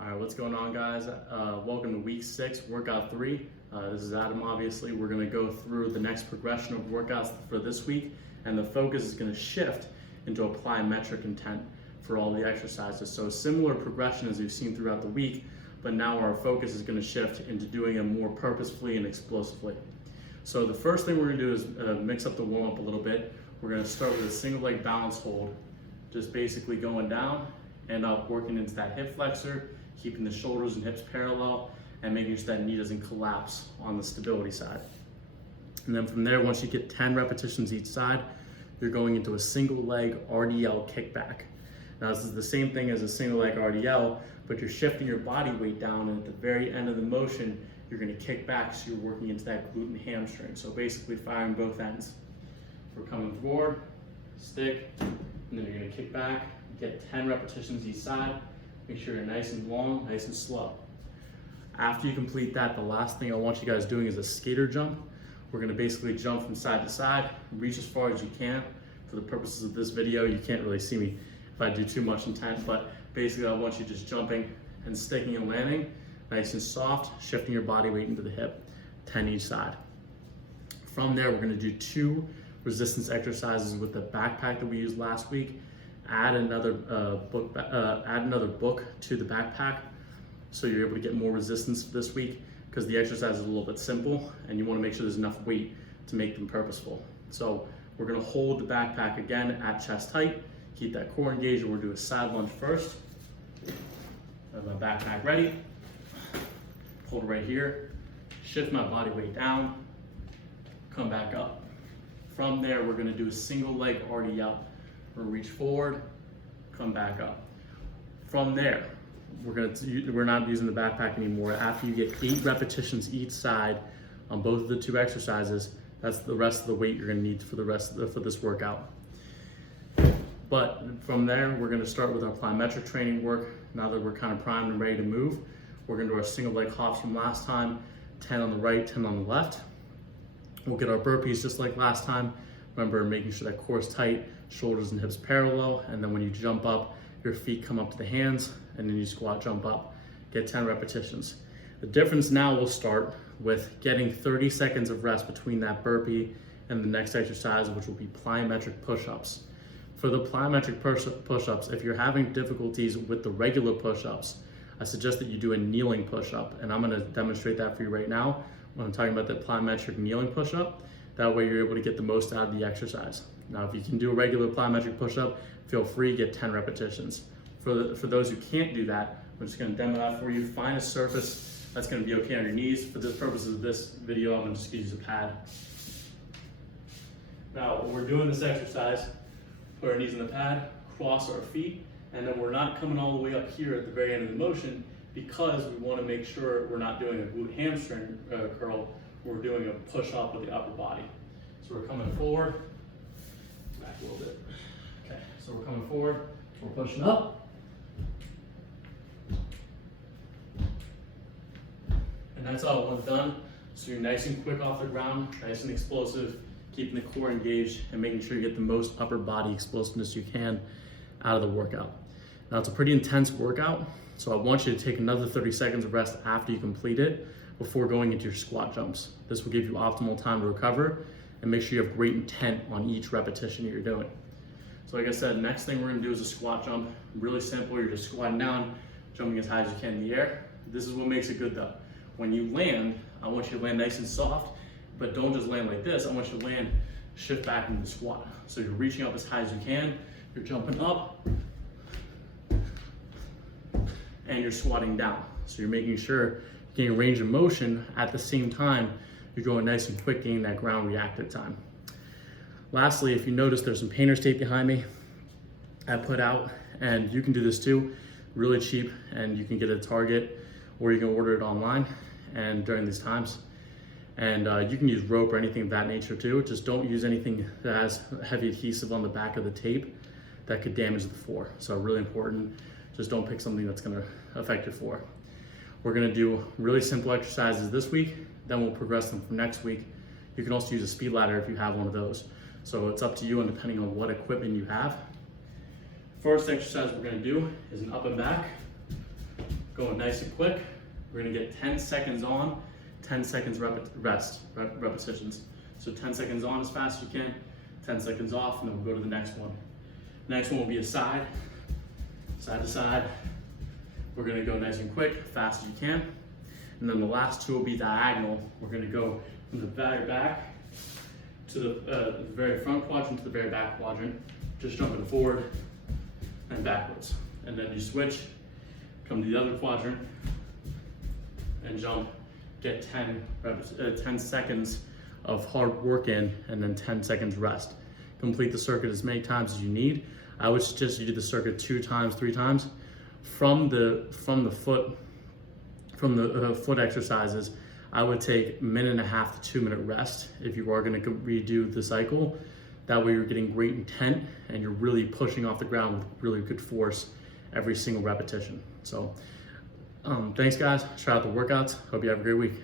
All right, what's going on, guys? Welcome to week 6, workout 3. This is Adam, obviously. We're gonna go through the next progression of workouts for this week, and the focus is gonna shift into apply metric intent for all the exercises. So similar progression as you've seen throughout the week, but now our focus is gonna shift into doing it more purposefully and explosively. So the first thing we're gonna do is mix up the warm-up a little bit. We're gonna start with a single leg balance hold, just basically going down and up, working into that hip flexor, keeping the shoulders and hips parallel, and making sure that knee doesn't collapse on the stability side. And then from there, once you get 10 repetitions each side, you're going into a single leg RDL kickback. Now this is the same thing as a single leg RDL, but you're shifting your body weight down, and at the very end of the motion, you're gonna kick back, so you're working into that glute and hamstring. So basically firing both ends. We're coming forward, stick, and then you're gonna kick back, get 10 repetitions each side. Make sure you're nice and long, nice and slow. After you complete that, the last thing I want you guys doing is a skater jump. We're gonna basically jump from side to side, reach as far as you can. For the purposes of this video, you can't really see me if I do too much intent, but basically I want you just jumping and sticking and landing, nice and soft, shifting your body weight into the hip, 10 each side. From there, we're gonna do 2 resistance exercises with the backpack that we used last week. Add another book to the backpack, so you're able to get more resistance this week, because the exercise is a little bit simple and you want to make sure there's enough weight to make them purposeful. So we're going to hold the backpack again at chest height, keep that core engaged, and we'll do a side lunge first. I have my backpack ready, hold it right here, shift my body weight down, come back up. From there, we're going to do a single leg RDL. We're gonna reach forward, come back up. From there, we're not using the backpack anymore. After you get 8 repetitions each side on both of the 2 exercises, that's the rest of the weight you're gonna need for for this workout. But from there, we're gonna start with our plyometric training work. Now that we're kind of primed and ready to move, we're gonna do our single leg hops from last time, 10 on the right, 10 on the left. We'll get our burpees just like last time. Remember, making sure that core is tight, shoulders and hips parallel, and then when you jump up, your feet come up to the hands, and then you squat, jump up, get 10 repetitions. The difference now will start with getting 30 seconds of rest between that burpee and the next exercise, which will be plyometric push-ups. For the plyometric push-ups, if you're having difficulties with the regular push-ups, I suggest that you do a kneeling push-up, and I'm gonna demonstrate that for you right now when I'm talking about that plyometric kneeling push-up. That way you're able to get the most out of the exercise. Now, if you can do a regular plyometric push-up, feel free to get 10 repetitions. For those who can't do that, I'm just gonna demo that for you. Find a surface that's gonna be okay on your knees. For the purposes of this video, I'm gonna just use a pad. Now, when we're doing this exercise, put our knees in the pad, cross our feet, and then we're not coming all the way up here at the very end of the motion, because we wanna make sure we're not doing a glute hamstring curl, we're doing a push up with the upper body. So we're coming forward, back a little bit. Okay, so we're coming forward, we're pushing up. And that's all one done. So you're nice and quick off the ground, nice and explosive, keeping the core engaged and making sure you get the most upper body explosiveness you can out of the workout. Now it's a pretty intense workout, so I want you to take another 30 seconds of rest after you complete it before going into your squat jumps. This will give you optimal time to recover and make sure you have great intent on each repetition that you're doing. So like I said, next thing we're gonna do is a squat jump. Really simple, you're just squatting down, jumping as high as you can in the air. This is what makes it good though. When you land, I want you to land nice and soft, but don't just land like this. I want you to land, shift back into the squat. So you're reaching up as high as you can, you're jumping up, and you're squatting down. So you're making sure getting range of motion at the same time, you're going nice and quick, getting that ground reactive time. Lastly, if you notice, there's some painter's tape behind me I put out, and you can do this too, really cheap, and you can get it at Target, or you can order it online and during these times. And you can use rope or anything of that nature too. Just don't use anything that has heavy adhesive on the back of the tape that could damage the floor. So really important, just don't pick something that's gonna affect your floor. We're gonna do really simple exercises this week, then we'll progress them from next week. You can also use a speed ladder if you have one of those. So it's up to you and depending on what equipment you have. First exercise we're gonna do is an up and back. Going nice and quick. We're gonna get 10 seconds on, 10 seconds repetitions. So 10 seconds on as fast as you can, 10 seconds off, and then we'll go to the next one. Next one will be a side to side. We're gonna go nice and quick, fast as you can. And then the last two will be diagonal. We're gonna go from the very back to the very front quadrant to the very back quadrant, just jumping forward and backwards. And then you switch, come to the other quadrant, and jump, get 10 seconds of hard work in, and then 10 seconds rest. Complete the circuit as many times as you need. I would suggest you do the circuit 2 times, 3 times. From the foot exercises, I would take 1.5 to 2 minute rest if you are going to redo the cycle. That way you're getting great intent and you're really pushing off the ground with really good force every single repetition. So thanks guys, try out the workouts. Hope you have a great week.